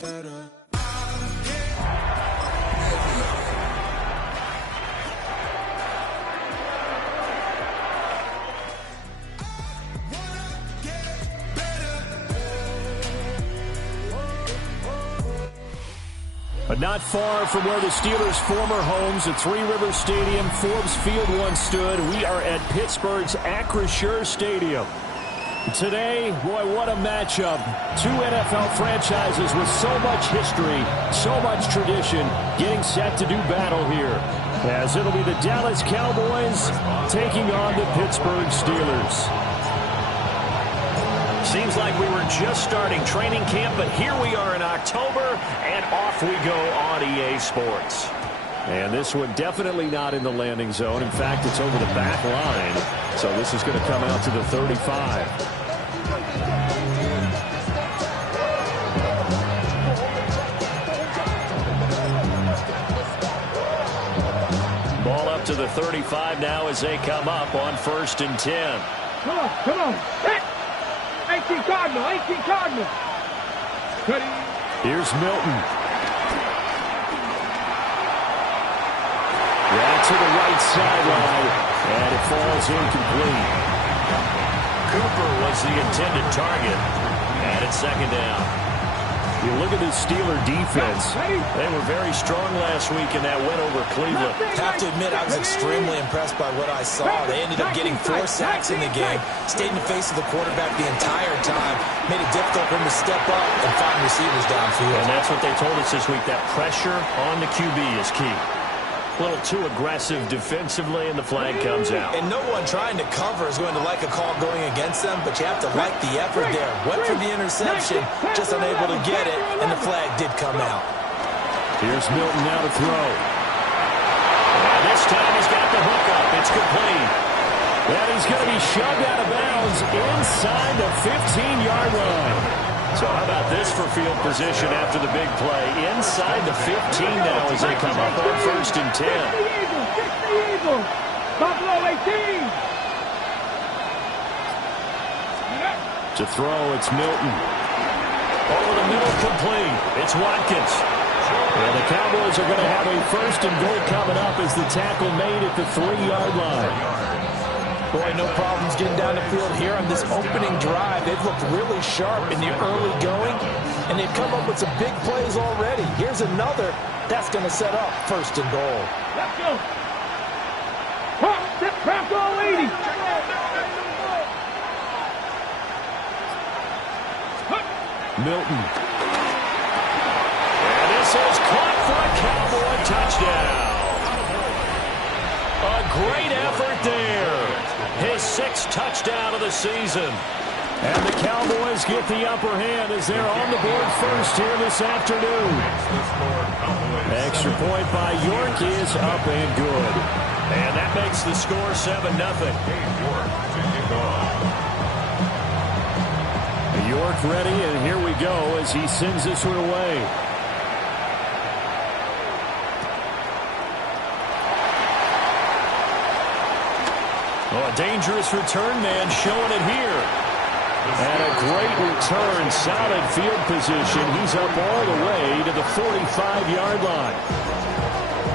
better. But not far from where the Steelers' former homes at Three Rivers Stadium, Forbes Field once stood, we are at Pittsburgh's Acrisure Stadium. Today, boy, what a matchup. Two NFL franchises with so much history, so much tradition, getting set to do battle here. As it'll be the Dallas Cowboys taking on the Pittsburgh Steelers. Seems like we were just starting training camp, but here we are in October, and off we go on EA Sports. And this one definitely not in the landing zone. In fact, it's over the back line. So this is going to come out to the 35. Ball up to the 35 now as they come up on 1st and 10. Come on. Hit! 18 Cardinal. Here's Milton. Right to the right sideline, and it falls incomplete. Cooper was the intended target, and it's 2nd down. You look at the Steeler defense. They were very strong last week in that win over Cleveland. Have to admit, I was extremely impressed by what I saw. They ended up getting 4 sacks in the game, stayed in the face of the quarterback the entire time, made it difficult for him to step up and find receivers downfield. And that's what they told us this week, that pressure on the QB is key. A little too aggressive defensively, and the flag comes out. And no one trying to cover is going to like a call going against them, but you have to like the effort there. Went for the interception, just unable to get it, and the flag did come out. Here's Milton now to throw. And this time he's got the hook up. It's complete. And he's going to be shoved out of bounds inside the 15-yard line. So how about this for field position after the big play? Inside the 15 now as they come up on 1st and 10. Eagles. Buffalo 18. To throw, it's Milton. Over the middle, complete. It's Watkins. And the Cowboys are going to have a 1st and goal coming up as the tackle made at the 3-yard line. Boy, no problems getting down the field here on this opening drive. They've looked really sharp in the early going, and they've come up with some big plays already. Here's another. That's going to set up 1st and goal. Let's go. Craft all 80. Milton. And this is caught for a Cowboy touchdown. A great effort there. His 6th touchdown of the season. And the Cowboys get the upper hand as they're on the board first here this afternoon. Extra point by York is up and good. And that makes the score 7-0. York ready, and here we go as he sends this one away. Oh, a dangerous return man showing it here. And a great return, solid field position. He's up all the way to the 45-yard line.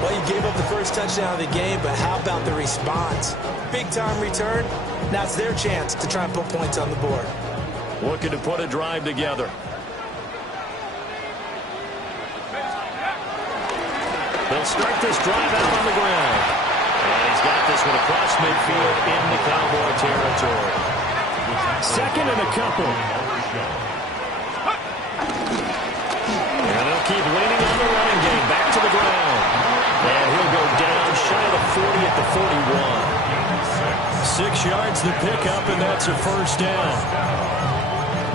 Well, you gave up the first touchdown of the game, but how about the response? Big-time return. Now it's their chance to try and put points on the board. Looking to put a drive together. They'll start this drive out on the ground. And he's got this one across midfield into Cowboy territory. 2nd and a couple. And they'll keep leaning on the running game. Back to the ground. And he'll go down shy of the 40 at the 41. 6 yards to pick up, and that's a 1st down.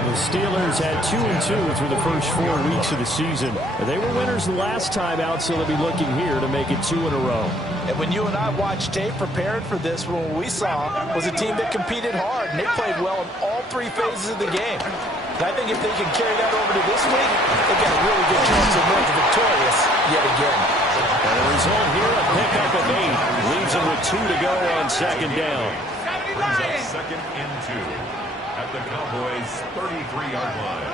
The Steelers had 2-2 through the first 4 weeks of the season. They were winners the last time out, so they'll be looking here to make it 2 in a row. And when you and I watched tape prepared for this, what we saw was a team that competed hard, and they played well in all 3 phases of the game. And I think if they can carry that over to this week, they've got a really good chance of emerging victorious yet again. And the result here, a pickup of 8. Leaves them with 2 to go on 2nd down. Brings up 2nd and 2 at the Cowboys' 33-yard line.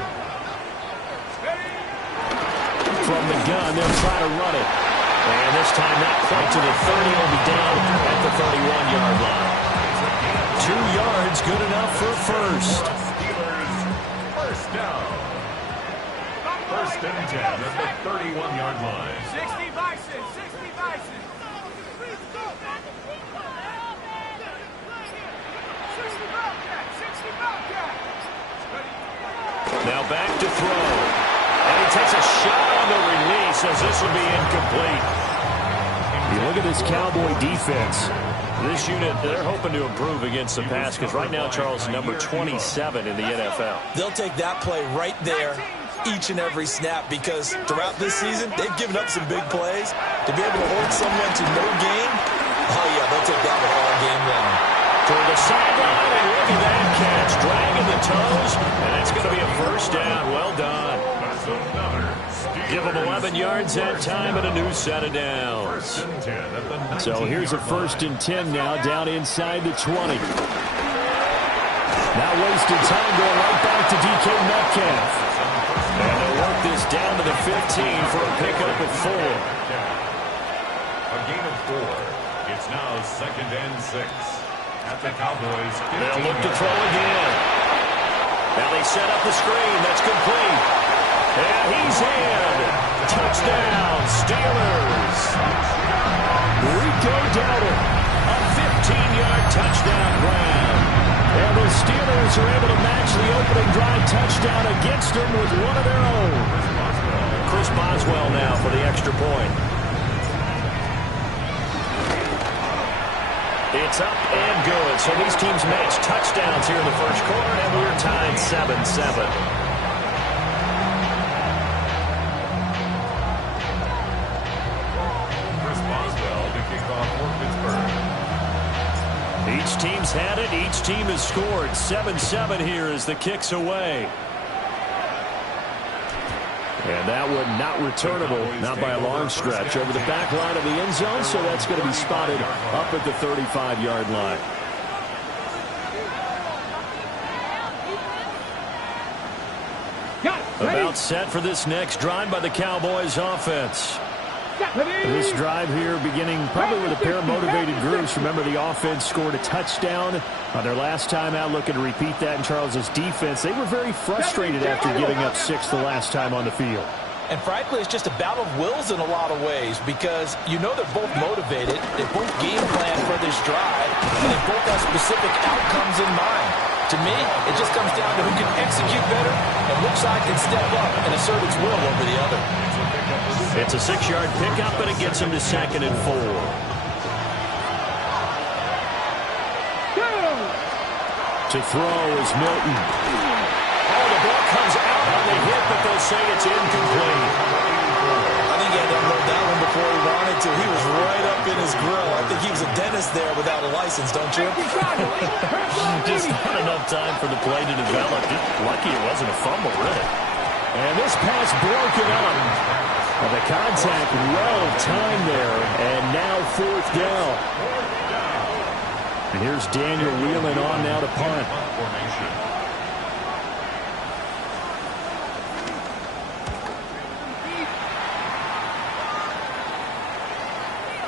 from the gun. They'll try to run it. And this time not quite to the 30. Will be down at the 31-yard line. 2 yards, good enough for first. First down. First and 10 at the 31-yard line. 60 Bison, 60 Bison. Now back to throw. And he takes a shot on the release as this will be incomplete. You look at this Cowboy defense. This unit, they're hoping to improve against the pass because right now, Charles, number 27 in the NFL. They'll take that play right there each and every snap because throughout this season, they've given up some big plays. To be able to hold someone to no gain, oh, yeah, they'll take that one all game long. Toward the sideline, and look at that catch. Dragging the toes, and it's going to be a first down. Well done. Give them 11 yards that time and a new set of downs. So here's a 1st and 10 now, down inside the 20. Now wasting time going right back to DK Metcalf. And they'll work this down to the 15 for a pickup of 4. A gain of 4. It's now 2nd and 6. At the Cowboys. They'll look to throw again. Now they set up the screen. That's complete. And he's in. Touchdown, Steelers. Rico Dowdle, a 15-yard touchdown grab. And the Steelers are able to match the opening drive touchdown against them with one of their own. Chris Boswell now for the extra point. It's up and good. So these teams match touchdowns here in the first quarter, and we're tied 7-7. Each team's had it. Each team has scored. 7-7 here as the kick's away. And that one not returnable, not by a long stretch, over the back line of the end zone, so that's going to be spotted up at the 35-yard line. About set for this next drive by the Cowboys offense. This drive here beginning probably with a pair of motivated groups. Remember, the offense scored a touchdown on their last time out, looking to repeat that in Charles's defense. They were very frustrated after giving up 6 the last time on the field. And frankly, it's just a battle of wills in a lot of ways because you know they're both motivated, they both game plan for this drive, and they both have specific outcomes in mind. To me, it just comes down to who can execute better and which side can step up and assert its will over the other. It's a 6-yard pickup, but it gets him to 2nd and 4. To throw is Milton. Oh, the ball comes out on the hit, but they'll say it's incomplete. I think he had to unload that one before he wanted to. He was right up in his grill. I think he was a dentist there without a license, don't you? Just not enough time for the play to develop. Just lucky it wasn't a fumble, really. And this pass broken up. Well, the contact well timed there, and now 4th down. And here's Daniel wheeling on now to punt.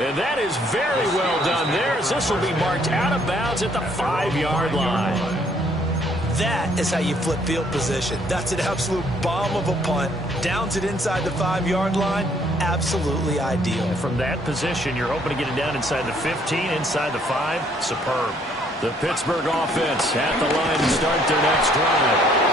And that is very well done there, as this will be marked out of bounds at the 5-yard line. That is how you flip field position. That's an absolute bomb of a punt. Downs it inside the 5-yard line. Absolutely ideal. And from that position, you're hoping to get it down inside the 15, inside the 5. Superb. The Pittsburgh offense at the line to start their next drive.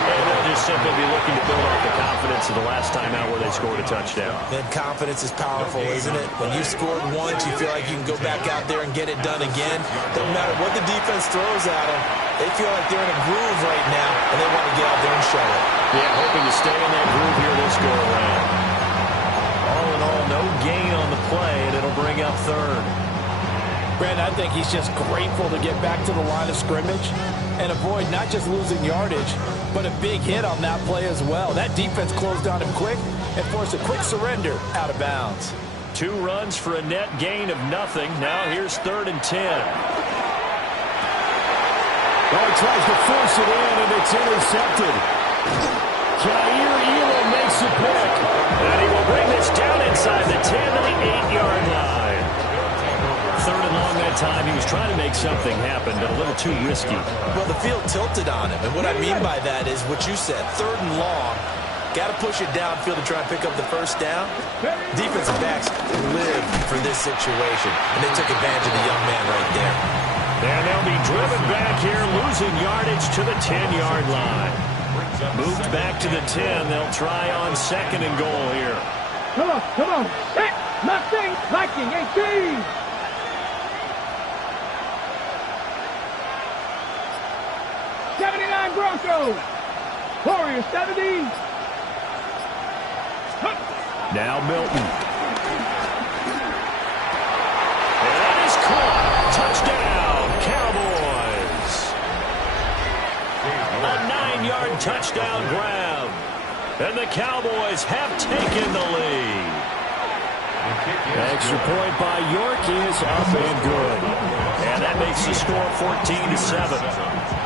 And they'll just simply be looking to build off the confidence of the last time out where they scored a touchdown. Man, confidence is powerful, isn't it? When you scored once, you feel like you can go back out there and get it done again. Doesn't matter what the defense throws at them. They feel like they're in a groove right now, and they want to get out there and show it. Yeah, hoping to stay in that groove here this go-around. All in all, no gain on the play, and it'll bring up 3rd. Brandon, I think he's just grateful to get back to the line of scrimmage and avoid not just losing yardage, but a big hit on that play as well. That defense closed on him quick and forced a quick surrender out of bounds. 2 runs for a net gain of nothing. Now here's 3rd and 10. Oh, he tries to force it in, and it's intercepted. Jair Elam makes a pick. And time he was trying to make something happen, but a little too risky. Well, the field tilted on him, and what I mean by that is what you said, 3rd and long. Got to push it downfield to try and pick up the first down. Defensive backs live for this situation, and they took advantage of the young man right there. And they'll be driven back here, losing yardage to the 10-yard line. Moved back to the 10. They'll try on 2nd and goal here. Come on. Set, nothing, Viking, 18. '79 Broncos. Warriors 70. Now Milton. And that is caught. Touchdown, Cowboys. A 9-yard touchdown grab. And the Cowboys have taken the lead. Extra point by York is up and good. And that makes the score 14-7.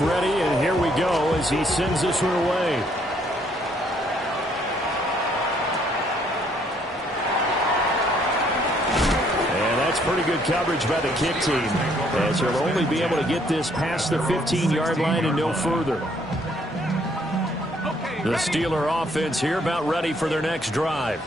Ready, and here we go as he sends this one away. And that's pretty good coverage by the kick team, as he'll only be able to get this past the 15-yard line and no further. The Steeler offense here about ready for their next drive.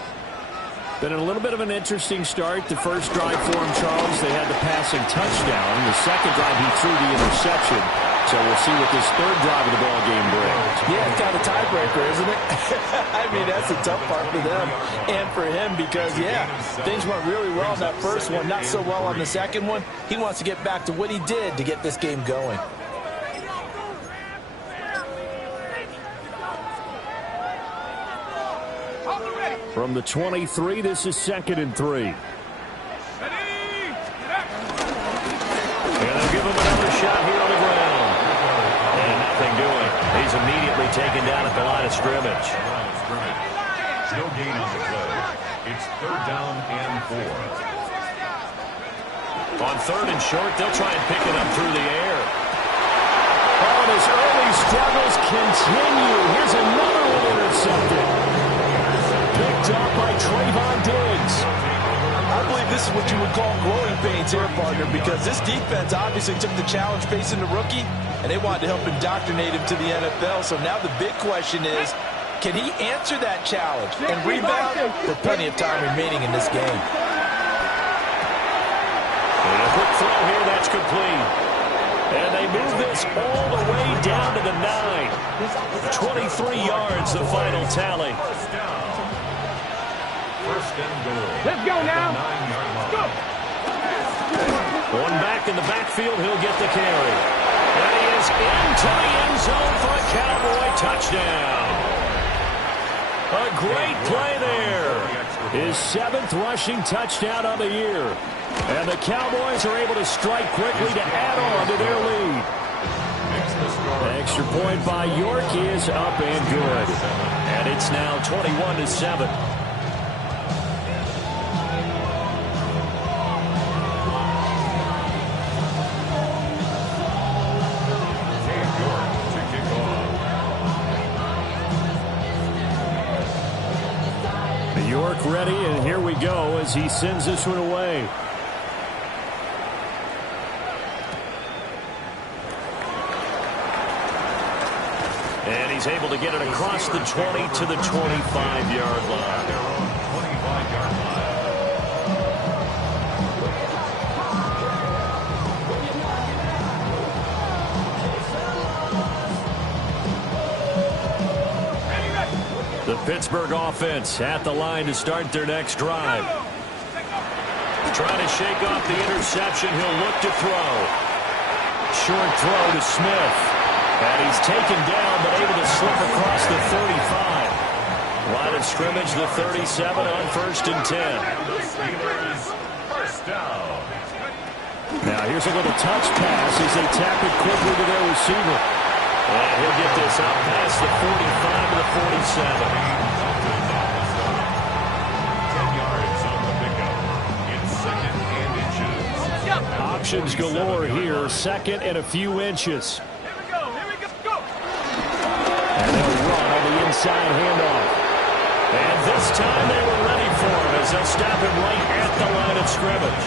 Been a little bit of an interesting start. The first drive for him, Charles, they had the passing touchdown. The second drive, he threw the interception. So we'll see what this 3rd drive of the ball game brings. Yeah, it's kind of a tiebreaker, isn't it? I mean, that's the tough part for them and for him because, yeah, things went really well in that first one, not so well on the second one. He wants to get back to what he did to get this game going. From the 23, this is 2nd and 3. And they'll give him another shot here on the ground. And nothing doing. He's immediately taken down at the line of scrimmage. No gain on the play. It's 3rd down and 4. On 3rd and short, they'll try and pick it up through the air. Oh, and his early struggles continue. Here's another one intercepted. Picked up by Trayvon Diggs. I believe this is what you would call growing pains here, partner, because this defense obviously took the challenge facing the rookie, and they wanted to help indoctrinate him to the NFL. So now the big question is, can he answer that challenge and rebound with plenty of time remaining in this game? And a quick throw here, that's complete. And they move this all the way down to the 9. 23 yards, the final tally. First and goal. Let's go now. Go. One back in the backfield, he'll get the carry. And he is into the end zone for a Cowboy touchdown. A great play there. His 7th rushing touchdown of the year. And the Cowboys are able to strike quickly to add on to their lead. Extra point by York is up and good. And it's now 21-7. York ready, and here we go as he sends this one away. And he's able to get it across the 20 to the 25-yard line. 25-yard line. The Pittsburgh offense at the line to start their next drive. Trying to shake off the interception. He'll look to throw. Short throw to Smith. And he's taken down, but able to slip across the 35. Line of scrimmage, the 37 on 1st and 10. First down. Now here's a little touch pass as they tap it quickly to their receiver. And he'll get this out past the 45 to the 47. 10 yards on the pickup. It's 2nd and inches. options galore here. Second and a few inches. And they'll run on the inside handoff. And this time they were ready for him as they'll stop him right at the line of scrimmage.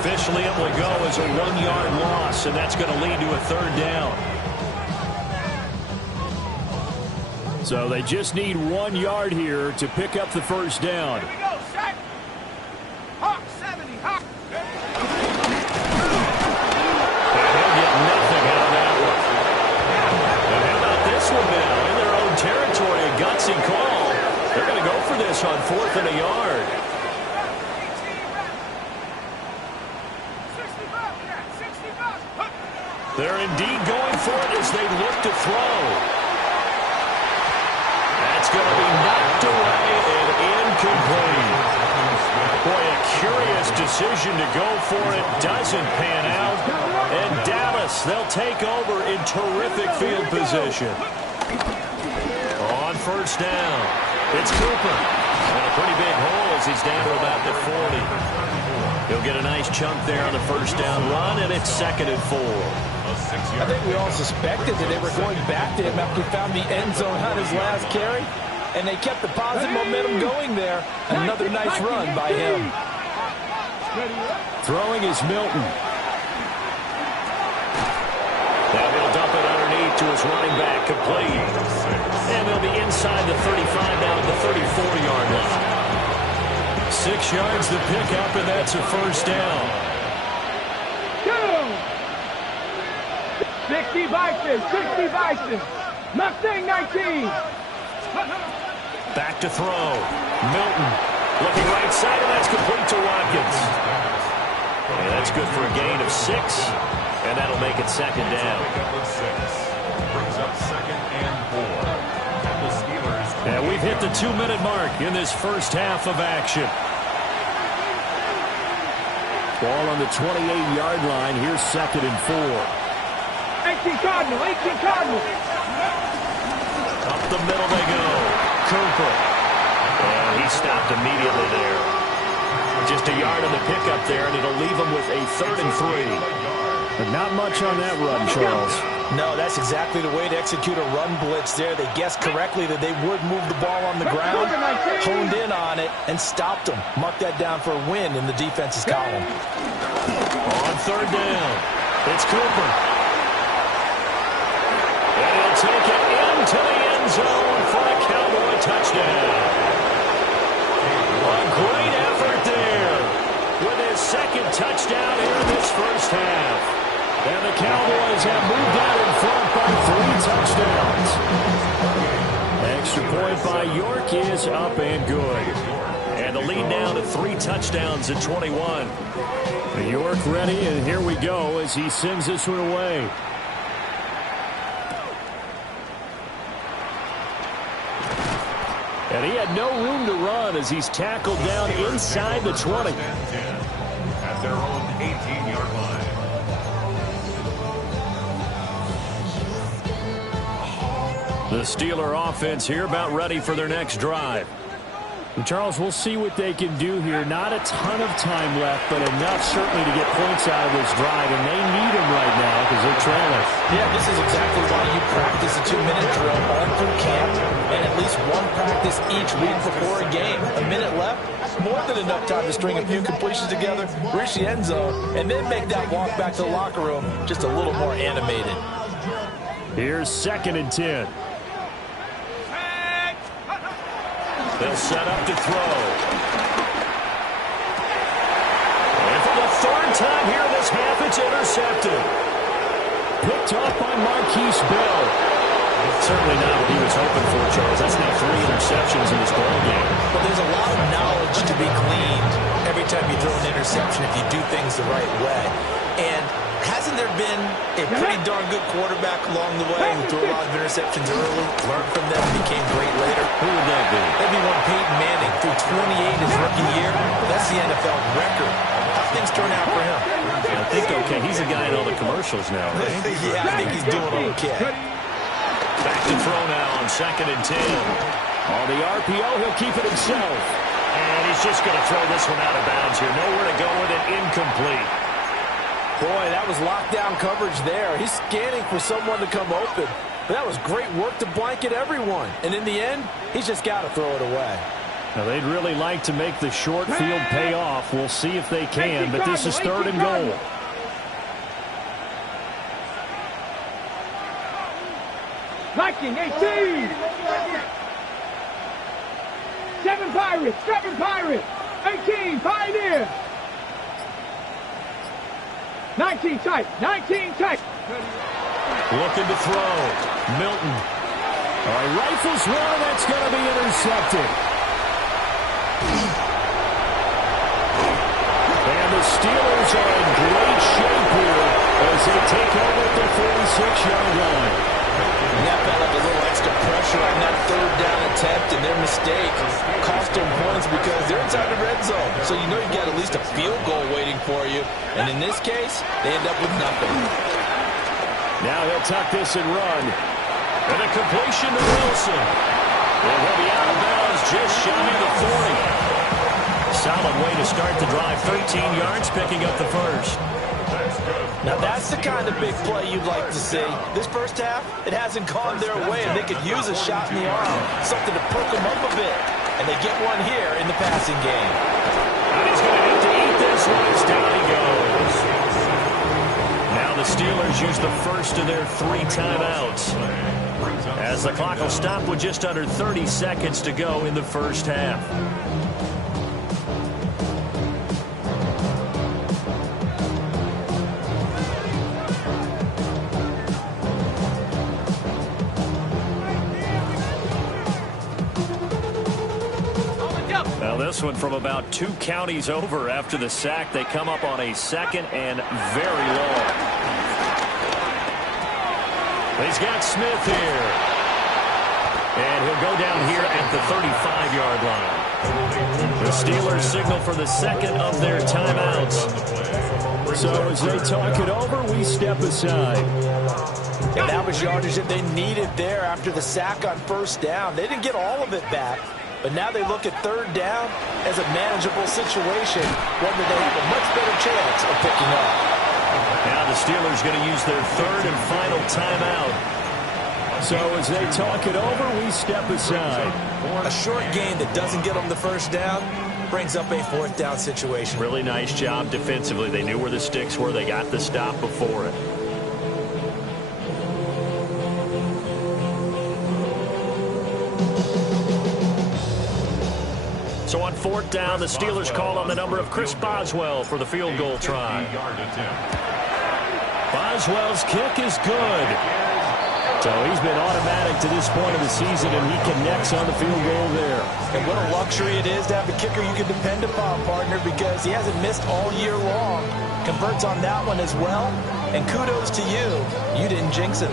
Officially it will go as a 1-yard loss, and that's going to lead to a third down. So they just need 1 yard here to pick up the first down. Here we go, set. Hawk 70, Hawk. And he'll get nothing out of that one. And how about this one now? In their own territory, a gutsy call. They're going to go for this on 4th and a yard. 65. They're indeed going for it as they look to throw. That's going to be knocked away and incomplete. Boy, a curious decision to go for it. Doesn't pan out. And Dallas, they'll take over in terrific field position. On first down, it's Cooper. And a pretty big hole as he's down to about the 40. He'll get a nice chunk there on the first down run, and it's 2nd and 4. I think we all suspected that they were going back to him after he found the end zone on his last carry, and they kept the positive momentum going there. Another nice run by him. Throwing is Milton. Now he'll dump it underneath to his running back, complete. And they'll be inside the 35 down at the 34-yard line. 6 yards to pick up, and that's a first down. 60 Bison. Mustang 19. Back to throw. Milton looking right side, and that's complete to Watkins. And that's good for a gain of 6, and that'll make it 2nd down. Brings up 2nd and 4. And the Steelers. And we've hit the 2-minute mark in this first half of action. Ball on the 28-yard line. Here's 2nd and 4. 18 Cardinal. Up the middle they go. Cooper. And he stopped immediately there. Just a yard on the pickup there, and it'll leave him with a 3rd and 3. But not much on that run, Charles. No, that's exactly the way to execute a run blitz there. They guessed correctly that they would move the ball on the ground, honed in on it, and stopped them. Mark that down for a win in the defense's column. On 3rd down, it's Cooper. And he'll take it into the end zone for a Cowboy touchdown. A great effort there with his 2nd touchdown here in this first half. And the Cowboys have moved out in front by 3 touchdowns. Extra point by York is up and good. And the lead now to 3 touchdowns at 21. York ready, and here we go as he sends this one away. And he had no room to run as he's tackled down inside the 20. At their own 18-yard line. The Steeler offense here about ready for their next drive. And Charles, we'll see what they can do here. Not a ton of time left, but enough certainly to get points out of this drive, and they need them right now because they're trailing. Yeah, this is exactly why you practice a 2-minute drill all through camp and at least one practice each week before a game. A minute left, more than enough time to string a few completions together, reach the end zone, and then make that walk back to the locker room just a little more animated. Here's 2nd and 10. They'll set up to throw. And for the 3rd time here in this half, it's intercepted. Picked off by Marquise Bell. Certainly not what he was hoping for, Charles. That's now 3 interceptions in this ball game. Well, there's a lot of knowledge to be gleaned every time you throw an interception if you do things the right way. And hasn't there been a pretty darn good quarterback along the way who threw a lot of interceptions early, learned from them, and became great later? Who would that be? That'd be one Peyton Manning, threw 28 his rookie year. That's the NFL record. How things turn out for him? I think okay. He's a guy in all the commercials now, right? Yeah, I think he's doing okay. Back to throw now on 2nd and 10. On the RPO, he'll keep it himself. And he's just going to throw this one out of bounds here. Nowhere to go with it, incomplete. Boy, that was lockdown coverage there. He's scanning for someone to come open. But that was great work to blanket everyone. And in the end, he's just got to throw it away. Now, they'd really like to make the short field pay off. We'll see if they can, but this is 3rd and goal. Viking, 18. 7 Pirates, 7 Pirates. 18, Pioneer. 19 tight, 19 tight. Looking to throw. Milton. All right, rifles one, and that's going to be intercepted. And the Steelers are in great shape here as they take over at the 46-yard line. And that felt like a little extra pressure on that 3rd down attempt, and their mistake cost them points because they're inside the red zone. So you know you've got at least a field goal waiting for you. And in this case, they end up with nothing. Now he'll tuck this and run. And a completion to Wilson. And he'll be out of bounds just shy of the 40. Solid way to start the drive. 13 yards, picking up the first. Now that's the kind of big play you'd like to see. This first half, it hasn't gone their way, and they could use a shot in the arm, something to perk them up a bit. And they get one here in the passing game. And he's going to have to eat this one as down he goes. Now the Steelers use the first of their 3 timeouts, as the clock will stop with just under 30 seconds to go in the first half. Now this one from about 2 counties over after the sack. They come up on a 2nd and very long. He's got Smith here. And he'll go down here at the 35-yard line. The Steelers signal for the 2nd of their timeouts. So as they talk it over, we step aside. And that was yardage that they needed there after the sack on 1st down. They didn't get all of it back. But now they look at 3rd down as a manageable situation, one that they have a much better chance of picking up. Now the Steelers going to use their 3rd and final timeout. So as they talk it over, we step aside. A short gain that doesn't get them the 1st down brings up a 4th down situation. Really nice job defensively. They knew where the sticks were. They got the stop before it. So on 4th down, the Steelers call on the number of Chris Boswell for the field goal try. Boswell's kick is good. So he's been automatic to this point of the season, and he connects on the field goal there. And what a luxury it is to have a kicker you can depend upon, partner, because he hasn't missed all year long. Converts on that one as well. And kudos to you. You didn't jinx him.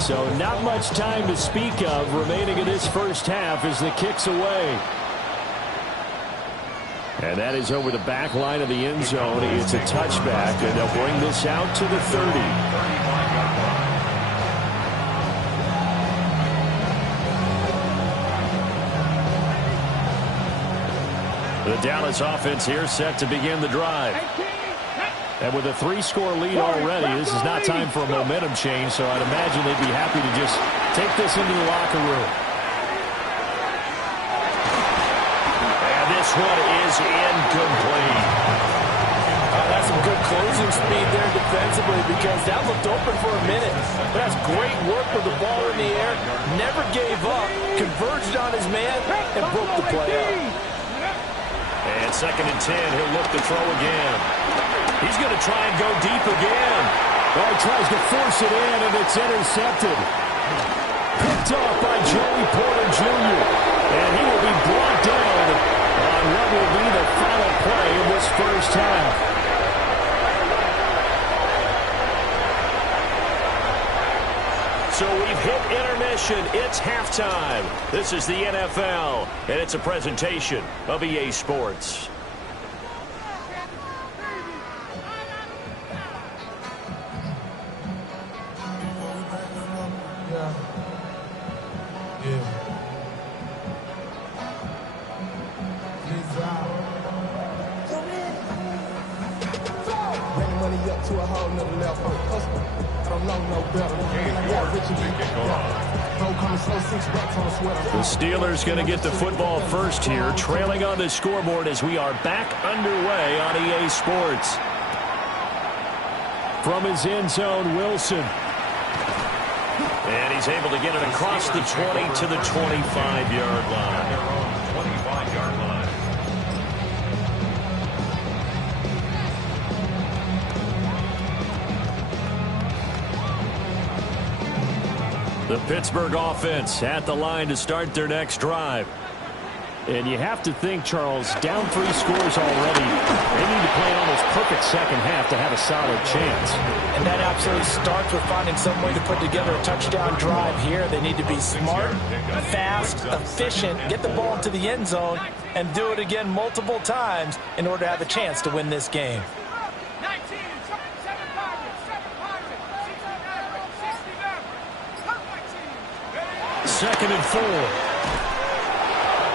So not much time to speak of remaining in this first half as the kick's away. And that is over the back line of the end zone. It's a touchback, and they'll bring this out to the 30. The Dallas offense here set to begin the drive. And with a 3-score lead already, this is not time for a momentum change, so I'd imagine they'd be happy to just take this into the locker room. And this one is incomplete. That's some good closing speed there defensively, because that looked open for a minute. But that's great work with the ball in the air. Never gave up, converged on his man, and broke the play up. And 2nd and 10, he'll look to throw again. He's going to try and go deep again. Well, he tries to force it in, and it's intercepted. Picked off by Joey Porter Jr. And he will be brought down on what will be the final play of this first half. So we've hit intermission. It's halftime. This is the NFL, and it's a presentation of EA Sports. up to a whole nother level. I don't know no better. I got rich and the Steelers going to get the football first here, trailing on the scoreboard as we are back underway on EA Sports. From his end zone, Wilson. And he's able to get it across the 20 to the 25-yard line. Their own 25-yard line. The Pittsburgh offense at the line to start their next drive. And you have to think, Charles, down 3 scores already. They need to play an almost perfect second half to have a solid chance. And that absolutely starts with finding some way to put together a touchdown drive here. They need to be smart, fast, efficient, get the ball into the end zone, and do it again multiple times in order to have a chance to win this game. 2nd and 4.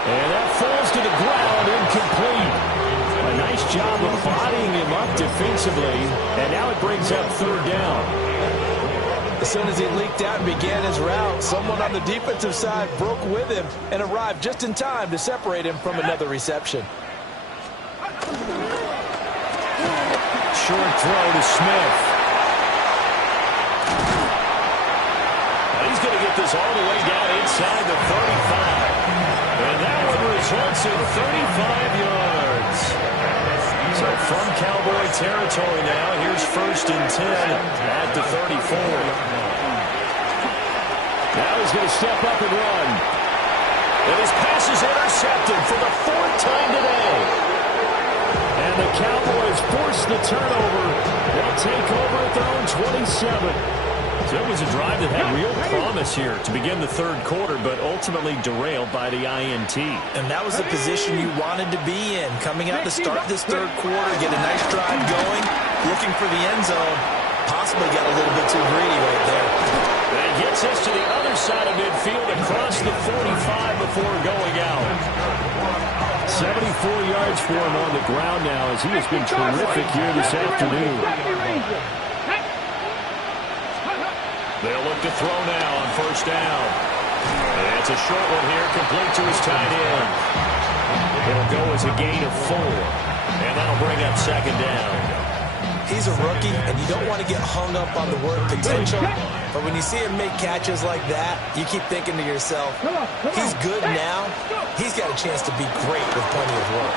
And that falls to the ground, incomplete. A nice job of bodying him up defensively, and now it brings up 3rd down. As soon as he leaked out and began his route, someone on the defensive side broke with him and arrived just in time to separate him from another reception. Short throw to Smith. He's going to get this all the way down inside the 35. And that one results in 35 yards. So from Cowboy territory now, here's 1st and 10 at the 34. Now he's going to step up and run. And his pass is intercepted for the 4th time today. And the Cowboys force the turnover. They'll take over at their own 27. So it was a drive that had real promise here to begin the 3rd quarter, but ultimately derailed by the INT. And that was the position you wanted to be in. Coming out to start this 3rd quarter, get a nice drive going, looking for the end zone. Possibly got a little bit too greedy right there. That gets us to the other side of midfield across the 45 before going out. 74 yards for him on the ground now as he has been terrific here this afternoon. They'll look to throw now on 1st down. And it's a short one here, complete to his tight end. It'll go as a gain of 4. And that'll bring up 2nd down. He's a rookie, and you don't want to get hung up on the word potential. But when you see him make catches like that, you keep thinking to yourself, he's good now. He's got a chance to be great with plenty of work.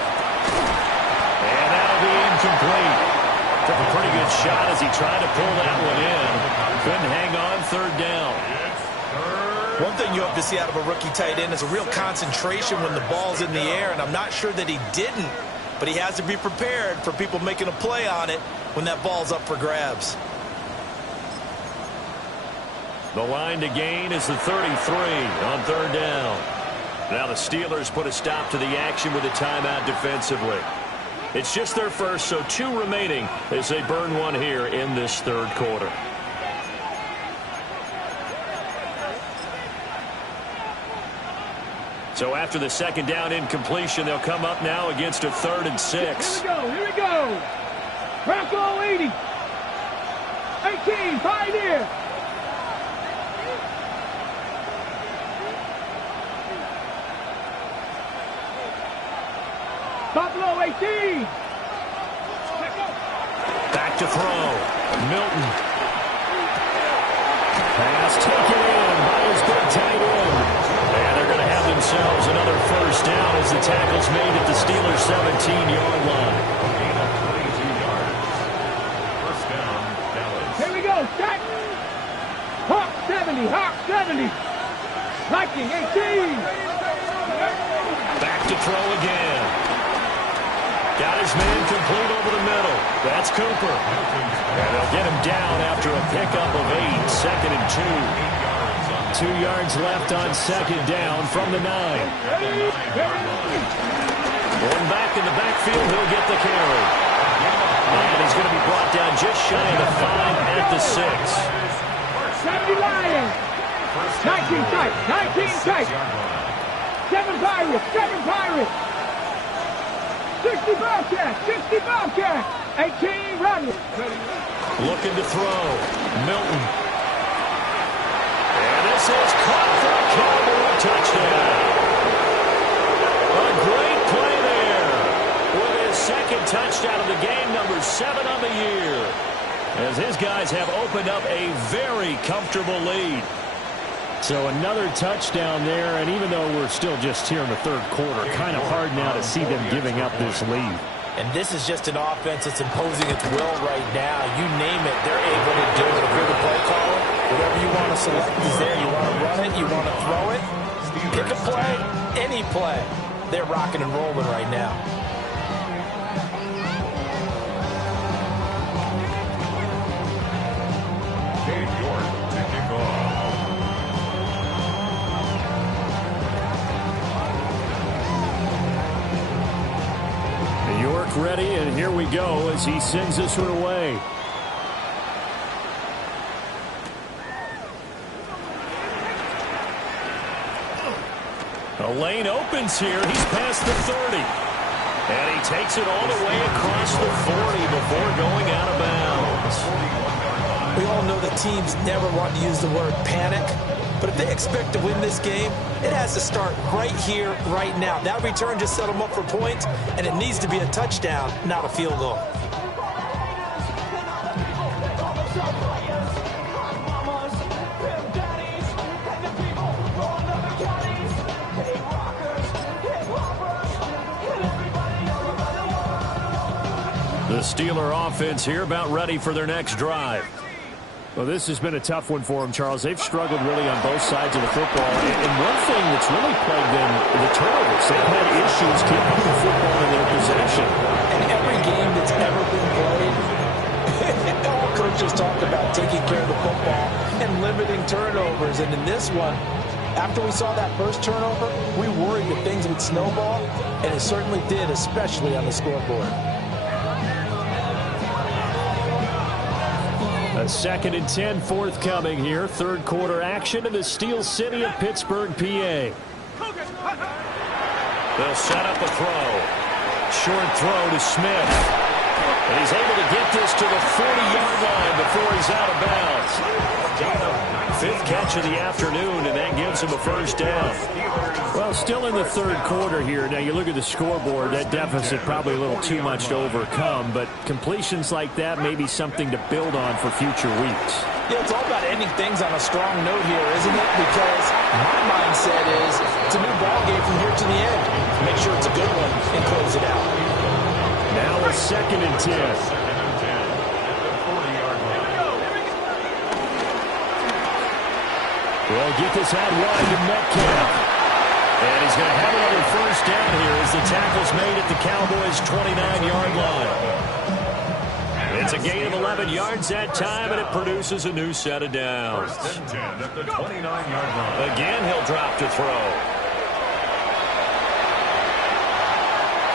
And that'll be incomplete. Took a pretty good shot as he tried to pull that one in. Couldn't hang on, 3rd down. One thing you hope to see out of a rookie tight end is a real concentration when the ball's in the air, and I'm not sure that he didn't, but he has to be prepared for people making a play on it when that ball's up for grabs. The line to gain is the 33 on 3rd down. Now the Steelers put a stop to the action with a timeout defensively. It's just their first, so 2 remaining as they burn one here in this 3rd quarter. So after the 2nd down incompletion, they'll come up now against a 3rd and 6. Here we go. Bronco 80. 18, Pioneer. Buffalo 18. Back to throw. Milton. Pass taken in by his big tight end. And they're going to have themselves another 1st down as the tackle's made at the Steelers' 17-yard line. Gain of 22 yards. 1st down, Dallas. Here we go. Set. Hawk 70. Hawk 70. Viking 18. Back to throw again. Got his man complete over the middle. That's Cooper. And they'll get him down after a pickup of 8. 2nd and 2. 2 yards left on 2nd down from the 9. Going back in the backfield, he'll get the carry. And he's going to be brought down just shy of the 5 at the 6. 70 Lions. 19 tight. 19 tight. 7 Pirates. 7 Pirates. 60 Bobcats. 60 Bobcats. 18, run. Looking to throw. Milton. And this is caught for a Cowboy touchdown. A great play there. With his second touchdown of the game, number 7 on the year. As his guys have opened up a very comfortable lead. So another touchdown there, and even though we're still just here in the third quarter, kind of hard now to see them giving up this lead. And this is just an offense that's imposing its will right now. You name it, they're able to do it. If you're the play caller, whatever you want to select is there. You want to run it, you want to throw it. Pick a play, any play. They're rocking and rolling right now. Ready, and here we go as he sends this one away. A lane opens here. He's past the 30. And he takes it all the way across the 40 before going out of bounds. We all know that teams never want to use the word panic. But if they expect to win this game, it has to start right here, right now. That return just set them up for points, and it needs to be a touchdown, not a field goal. The Steeler offense here about ready for their next drive. Well, this has been a tough one for them, Charles. They've struggled really on both sides of the football. And one thing that's really plagued them, the turnovers. They've had issues keeping the football in their possession. And every game that's ever been played, all coaches talk about taking care of the football and limiting turnovers. And in this one, after we saw that first turnover, we worried that things would snowball, and it certainly did, especially on the scoreboard. A 2nd and 10 forthcoming here. Third quarter action in the Steel City of Pittsburgh, PA. They'll set up a throw. Short throw to Smith. And he's able to get this to the 40-yard line before he's out of bounds. 5th catch of the afternoon, and that gives him a first down. Well, still in the third quarter here. Now, you look at the scoreboard, that deficit probably a little too much to overcome, but completions like that may be something to build on for future weeks. Yeah, it's all about ending things on a strong note here, isn't it? Because my mindset is it's a new ball game from here to the end. Make sure it's a good one and close it out. Now a 2nd and 10. We'll get this out wide to Metcalf. And he's going to have another first down here as the tackle's made at the Cowboys' 29-yard line. It's a gain of 11 yards that time, and it produces a new set of downs. Again, he'll drop to throw.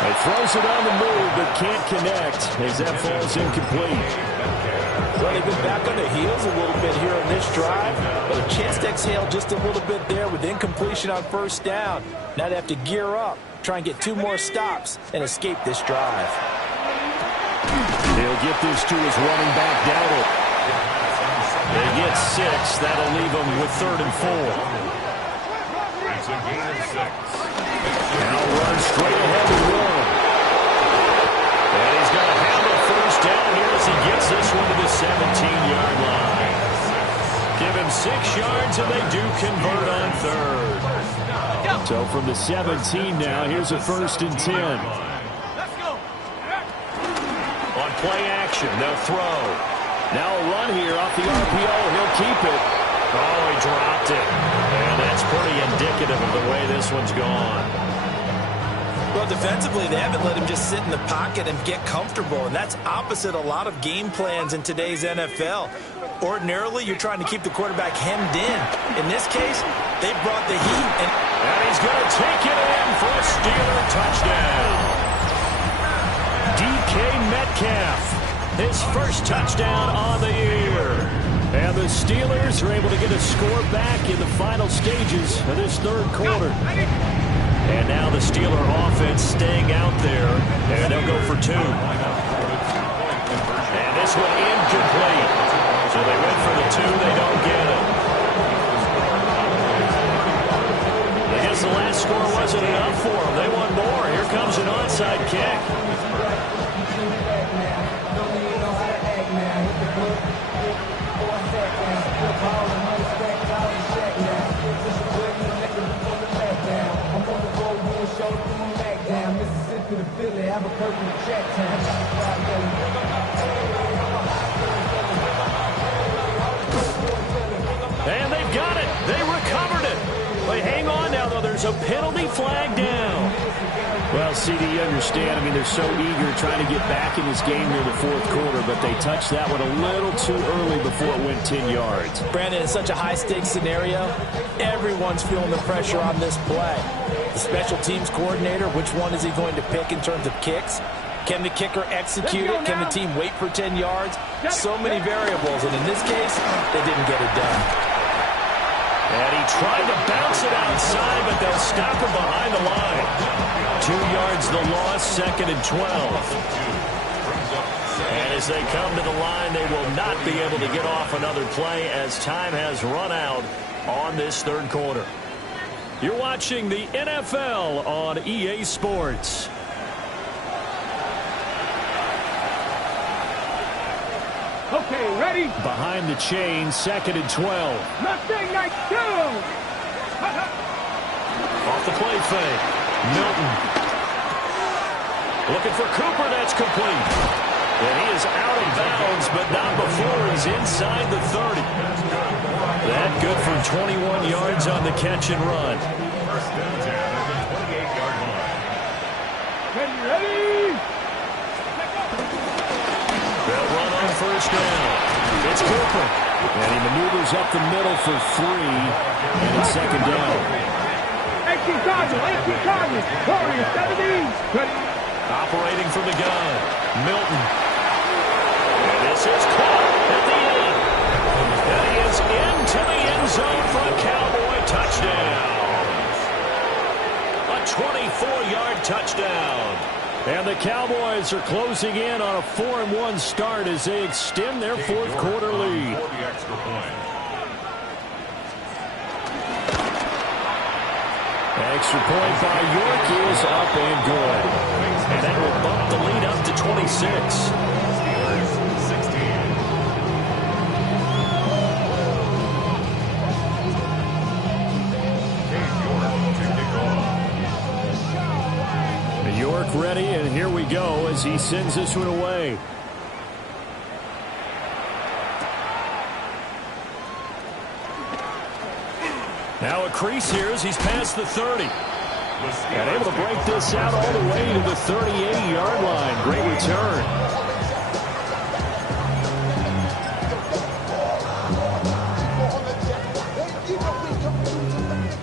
He throws it on the move, but can't connect as that falls incomplete. Well, they've been back on their heels a little bit here on this drive, but a chance to exhale just a little bit there with incompletion on first down. Now they have to gear up, try and get 2 more stops, and escape this drive. He'll get this to his running back, Dowdle. They get 6. That'll leave them with 3rd and 4. It's a gain of 6. Now run straight ahead to Warren. And he's going to have a first down here as he gets this one to the 17-yard line. Give him 6 yards, and they do convert on 3rd. So from the 17 now, here's a 1st and 10. On play action, they'll throw. Now a run here off the RPO. He'll keep it. Oh, he dropped it. And that's pretty indicative of the way this one's gone. Well, defensively, they haven't let him just sit in the pocket and get comfortable, and that's opposite a lot of game plans in today's NFL. Ordinarily, you're trying to keep the quarterback hemmed in. In this case, they brought the heat. And he's going to take it in for a Steeler touchdown. DK Metcalf, his first touchdown on the year. And the Steelers are able to get a score back in the final stages of this third quarter. And now the Steeler offense staying out there, and they'll go for 2. this one incomplete. So they went for the 2. They don't get it. I guess the last score wasn't enough for them. They want more. Here comes an onside kick. And they've got it. They recovered it. They hang on now, though. There's a penalty flag down. Well, CD, you understand. I mean, they're so eager trying to get back in this game near the fourth quarter, but they touched that one a little too early before it went 10 yards. Brandon, it's such a high-stakes scenario. Everyone's feeling the pressure on this play. The special teams coordinator, which one is he going to pick in terms of kicks? Can the kicker execute it? Can the team wait for 10 yards? So many variables, and in this case, they didn't get it done. And he tried to bounce it outside, but they'll stop him behind the line. 2 yards the loss, 2nd and 12. And as they come to the line, they will not be able to get off another play as time has run out on this third quarter. You're watching the NFL on EA Sports. Okay, ready? Behind the chain, 2nd and 12. Mustang night 2! Off the play fake. Milton. Looking for Cooper. That's complete. And he is out of bounds, but not before he's inside the 30. That good for 21 yards on the catch and run. Ready? They'll run on first down. It's Cooper. And he maneuvers up the middle for 3. And it's 2nd down. 18 Cardinals. Warriors, 17. Ready? Operating from the gun. Milton. And this is caught at the end. And he is into the end zone for a Cowboy touchdown. A 24-yard touchdown. And the Cowboys are closing in on a 4-1 start as they extend their fourth quarter lead. Extra point by York is up and good. And that will bump the lead up to 26. York ready, and here we go as he sends this one away. Now a crease here as he's past the 30. And able to break this out all the way to the 38-yard line. Great return.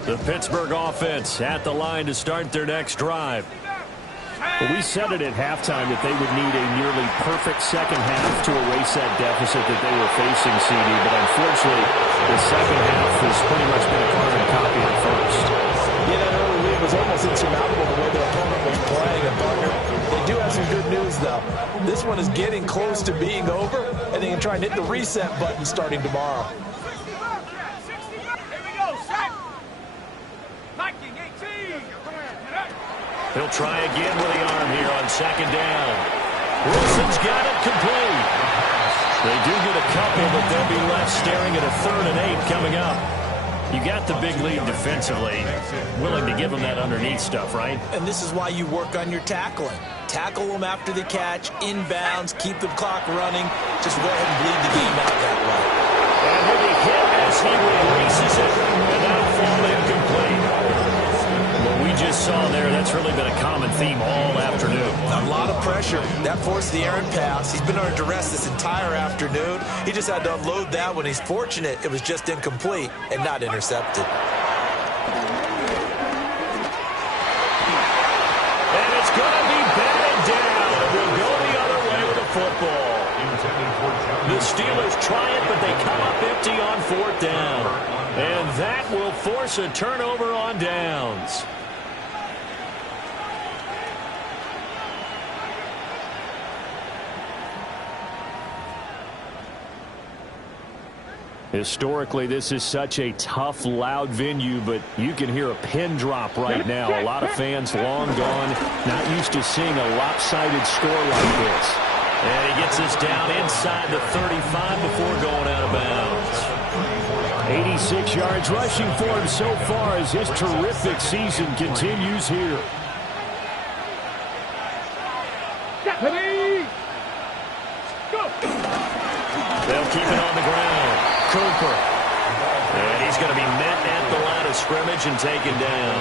The Pittsburgh offense at the line to start their next drive. Well, we said it at halftime that they would need a nearly perfect second half to erase that deficit that they were facing, CD. But unfortunately, the second half has pretty much been a carbon copy of the first. Yeah, that early lead was almost insurmountable the way their opponent was playing. And partner, they do have some good news, though. This one is getting close to being over, and they can try and hit the reset button starting tomorrow. He'll try again with the arm here on 2nd down. Wilson's got it complete. They do get a couple, but they'll be left staring at a 3rd and 8 coming up. You got the big lead defensively. Willing to give them that underneath stuff, right? And this is why you work on your tackling. Tackle them after the catch, inbounds, keep the clock running. Just go ahead and bleed the game out that way. And he'll be hit as he releases it, and that'll fall incomplete. What we just saw there, that's really been a common theme all afternoon. A lot of pressure. That forced the errant pass. He's been under duress this entire afternoon. He just had to unload that one. He's fortunate it was just incomplete and not intercepted. And it's going to be batted down. It will go the other way with the football. The Steelers try it, but they come up empty on 4th down. And that will force a turnover on downs. Historically, this is such a tough, loud venue, but you can hear a pin drop right now. A lot of fans long gone, not used to seeing a lopsided score like this. And he gets this down inside the 35 before going out of bounds. 86 yards rushing for him so far as his terrific season continues here. They'll keep it on the ground. Cooper. And he's going to be met at the line of scrimmage and taken down.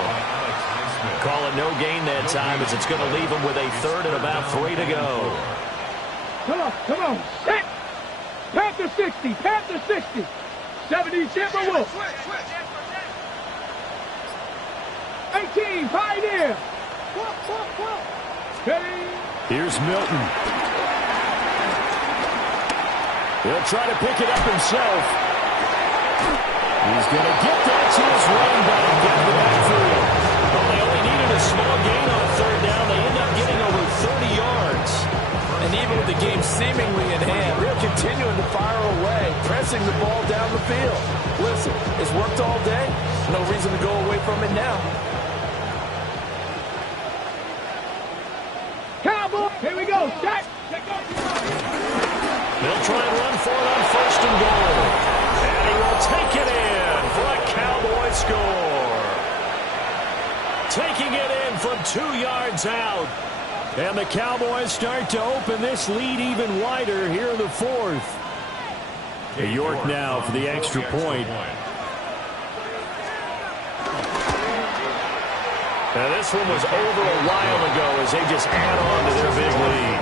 Call it no gain that time as it's going to leave him with a third and about 3 to go. Come on. Hit. Panther 60. Panther 60. 70 Timberwolves. 18 Pioneer. Here's Milton. He'll try to pick it up himself. He's going to get that to his running back in the backfield. Well, they only needed a small gain on third down. They end up getting over 30 yards. And even with the game seemingly in hand, they're continuing to fire away, pressing the ball down the field. Listen, it's worked all day. No reason to go away from it now. Cowboy. Here we go. Jack. They'll try and run for it on first and goal. And he will take it in for a Cowboy score. Taking it in from 2 yards out. And the Cowboys start to open this lead even wider here in the fourth. York now for the extra point. Now this one was over a while ago as they just add on to their big lead.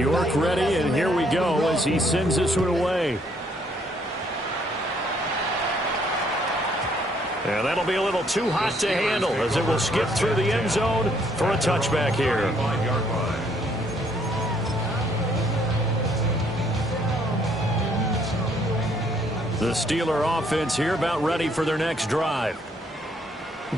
York ready, and here we go as he sends this one away. And that'll be a little too hot to handle as it will skip through the end zone for a touchback here. The Steeler offense here about ready for their next drive.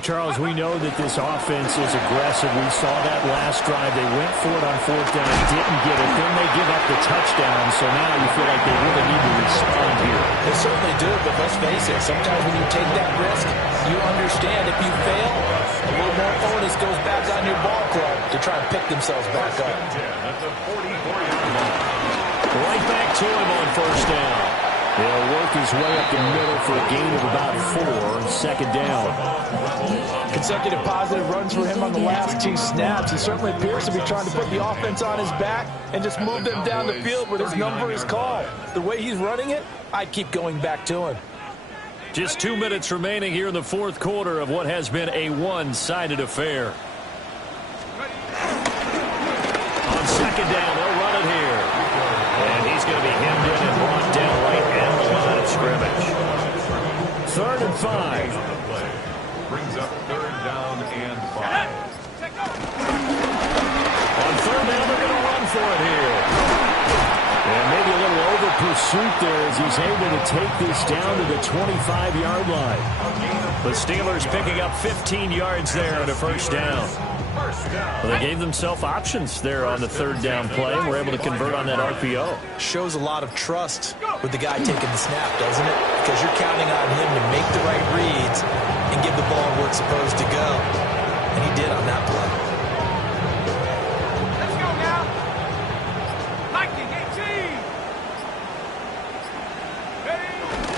Charles, we know that this offense is aggressive. We saw that last drive. They went for it on fourth down, didn't get it. Then they give up the touchdown. So now you feel like they really need to respond here. They certainly do, but let's face it. Sometimes when you take that risk, you understand if you fail, a little more onus goes back on your ball club to try and pick themselves back up. Right back to him on first down. He'll work his way up the middle for a gain of about 4, second down. Consecutive positive runs for him on the last 2 snaps. He certainly appears to be trying to put the offense on his back and just move them down the field when his number is called. The way he's running it, I'd keep going back to him. Just 2 minutes remaining here in the fourth quarter of what has been a one-sided affair. On second down, they'll run it here. And he's going to be hemmed in and brought down right at the line of scrimmage. 3rd and 5. Brings up 3rd down and 5. On third down, they're going to run for it here. And maybe a little over pursuit there as he's able to take this down to the 25-yard line. The Steelers picking up 15 yards there on a first down. Well, they gave themselves options there on the third down play and were able to convert on that RPO. Shows a lot of trust with the guy taking the snap, doesn't it? Because you're counting on him to make the right reads and give the ball where it's supposed to go. And he did on that play. Let's go now. Lightning 18.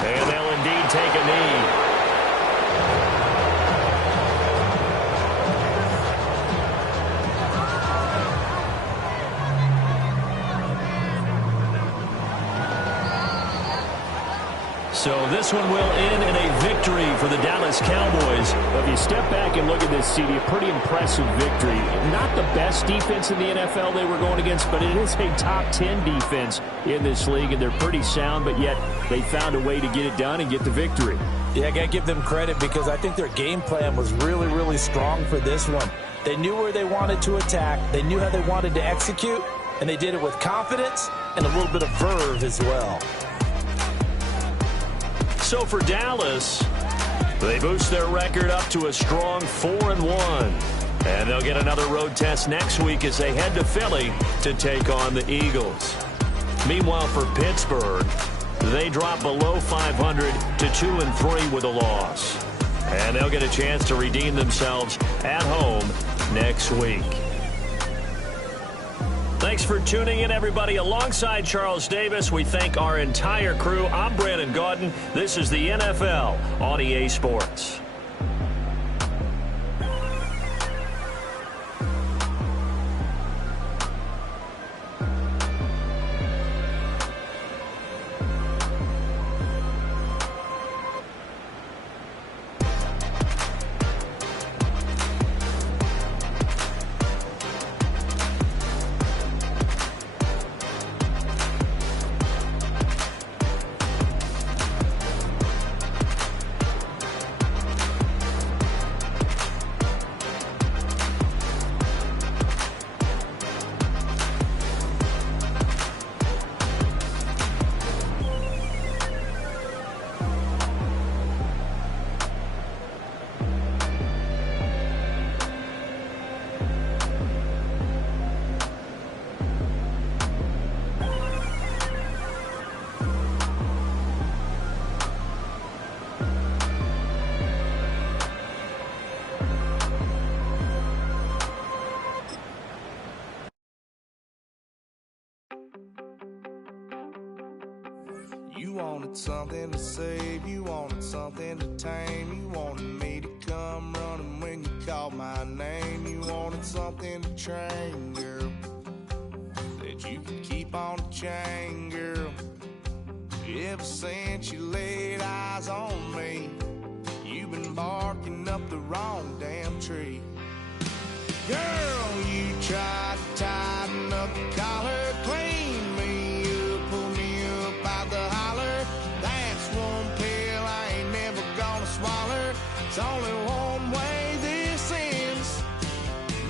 And they'll indeed take a knee. So this one will end in a victory for the Dallas Cowboys. If you step back and look at this, CD, a pretty impressive victory. Not the best defense in the NFL they were going against, but it is a top 10 defense in this league, and they're pretty sound, but yet they found a way to get it done and get the victory. Yeah, I got to give them credit because I think their game plan was really, really strong for this one. They knew where they wanted to attack. They knew how they wanted to execute, and they did it with confidence and a little bit of verve as well. So for Dallas, They boost their record up to a strong 4-1. And they'll get another road test next week as they head to Philly to take on the Eagles. Meanwhile, for Pittsburgh, they drop below 500 to 2-3 with a loss. And they'll get a chance to redeem themselves at home next week. Thanks for tuning in, everybody. Alongside Charles Davis, we thank our entire crew. I'm Brandon Gaudin. This is the NFL on EA Sports. You wanted something to save, you wanted something to tame. You wanted me to come running when you called my name. You wanted something to train, girl, that you could keep on the chain, girl. Ever since you laid eyes on me, you've been barking up the wrong damn tree. Girl, you tried to tighten up the collar, clean me up, pull me up out the holler. That's one pill I ain't never gonna swallow. It's only one way this ends.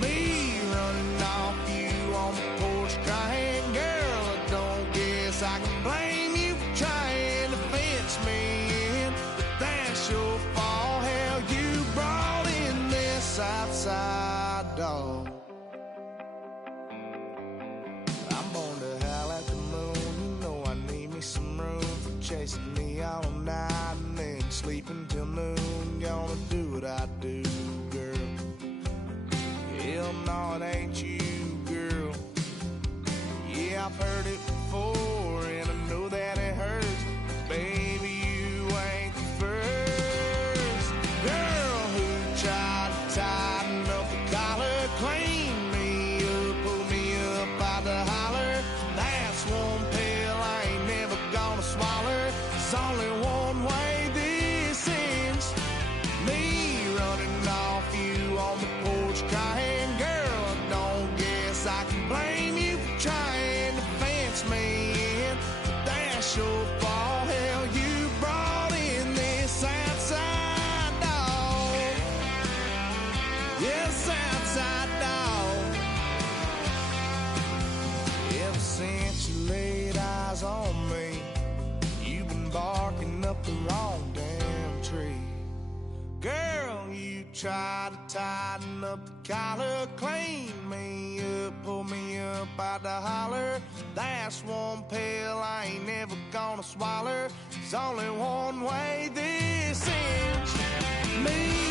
Me running off you on the porch crying. Girl, I don't guess I can blame you for trying to fence me in. But that's your fault, hell, you brought in this outside dog. I'm born to howl at the moon. You know I need me some room for chasing me all night and then sleeping till noon. Gonna do what I do, girl. Hell no, it ain't you, girl. Yeah, I've heard it before and I know that it hurts. Baby, you ain't the first girl who tried to tighten up the collar, clean me up, pull me up out the holler. That's one pill I ain't never gonna swallow. It's only one way this ends. Me running off you on the porch crying. Girl, I don't guess I can blame you for trying to fence me in. But that's your fault, hell, you brought in this outside dog. Yes, outside dog. Ever since you laid eyes on me, you've been barking up the wrong damn tree. Girl, you tried to tighten up the collar, clean me up, pull me up out the holler. That's one pill I ain't never gonna swallow. It's only one way this ends. Me